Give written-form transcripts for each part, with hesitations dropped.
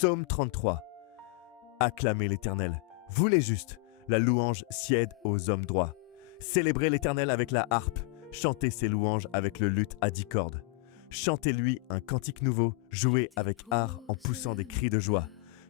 Psaume 33. Acclamez l'Éternel, vous les justes, la louange sied aux hommes droits. Célébrez l'Éternel avec la harpe, chantez ses louanges avec le luth à 10 cordes. Chantez-lui un cantique nouveau, jouez avec art en poussant des cris de joie.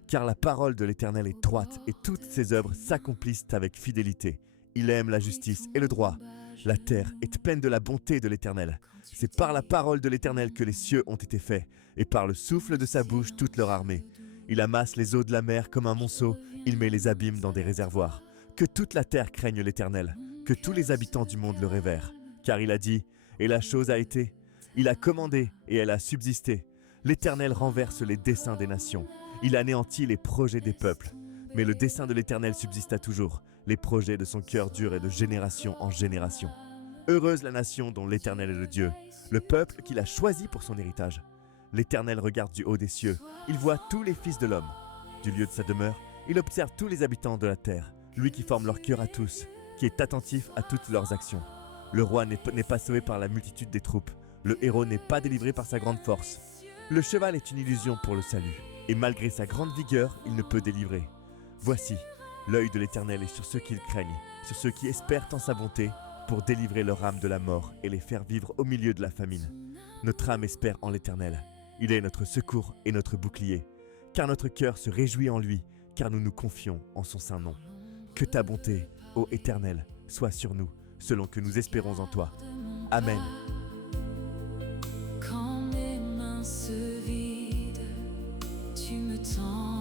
Car la parole de l'Éternel est droite et toutes ses œuvres s'accomplissent avec fidélité. Il aime la justice et le droit. La terre est pleine de la bonté de l'Éternel. C'est par la parole de l'Éternel que les cieux ont été faits, et par le souffle de sa bouche toute leur armée. Il amasse les eaux de la mer comme un monceau, il met les abîmes dans des réservoirs. Que toute la terre craigne l'Éternel, que tous les habitants du monde le révèrent. Car il a dit, et la chose a été. Il a commandé, et elle a subsisté. L'Éternel renverse les desseins des nations. Il anéantit les projets des peuples. Mais le dessein de l'Éternel subsista toujours. Les projets de son cœur durent de génération en génération. Heureuse la nation dont l'Éternel est le Dieu, le peuple qu'il a choisi pour son héritage. L'Éternel regarde du haut des cieux. Il voit tous les fils de l'homme. Du lieu de sa demeure, il observe tous les habitants de la terre. Lui qui forme leur cœur à tous, qui est attentif à toutes leurs actions. Le roi n'est pas sauvé par la multitude des troupes. Le héros n'est pas délivré par sa grande force. Le cheval est une illusion pour le salut. Et malgré sa grande vigueur, il ne peut délivrer. Voici, l'œil de l'Éternel est sur ceux qui le craignent, sur ceux qui espèrent en sa bonté, pour délivrer leur âme de la mort et les faire vivre au milieu de la famine. Notre âme espère en l'Éternel. Il est notre secours et notre bouclier. Car notre cœur se réjouit en lui, car nous nous confions en son saint nom. Que ta bonté, ô Éternel, soit sur nous, selon que nous espérons en toi. Amen. Quand mes mains se vident, tu me tends